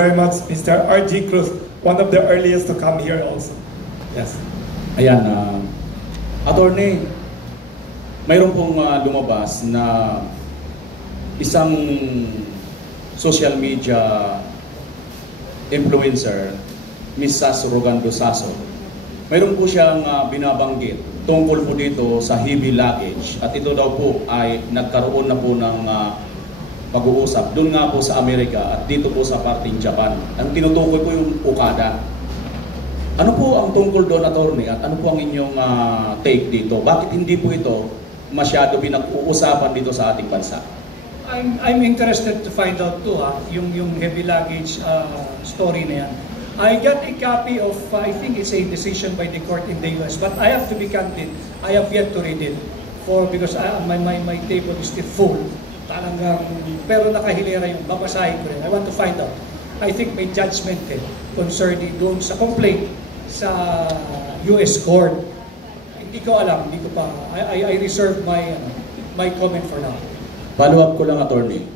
Very much, Mr. R.G. Cruz, one of the earliest to come here also. Yes. Ayan, attorney, mayroon pong lumabas na isang social media influencer, Miss Sass Rogando Sasso. Mayroon po siyang binabanggit tungkol po dito sa heavy luggage at ito daw po ay nagkaroon na po ng pag-uusap doon nga po sa Amerika at dito po sa parting Japan. Ang tinutukoy po yung Okada. Ano po ang tungkol doon, attorney, at ano po ang inyong take dito? Bakit hindi po ito masyado pinag-uusapan dito sa ating bansa? I'm interested to find out too, yung heavy luggage story na yan. I got a copy of, I think it's a decision by the court in the US, but I have to be candid, I have yet to read it because my table is still full. Talagang, pero nakahilera yung babasahin ko rin. I want to find out. I think may judgment concerning doon sa complaint sa US court. Hindi ko alam, hindi ko pa. I reserve my comment for now. Follow up ko lang, attorney.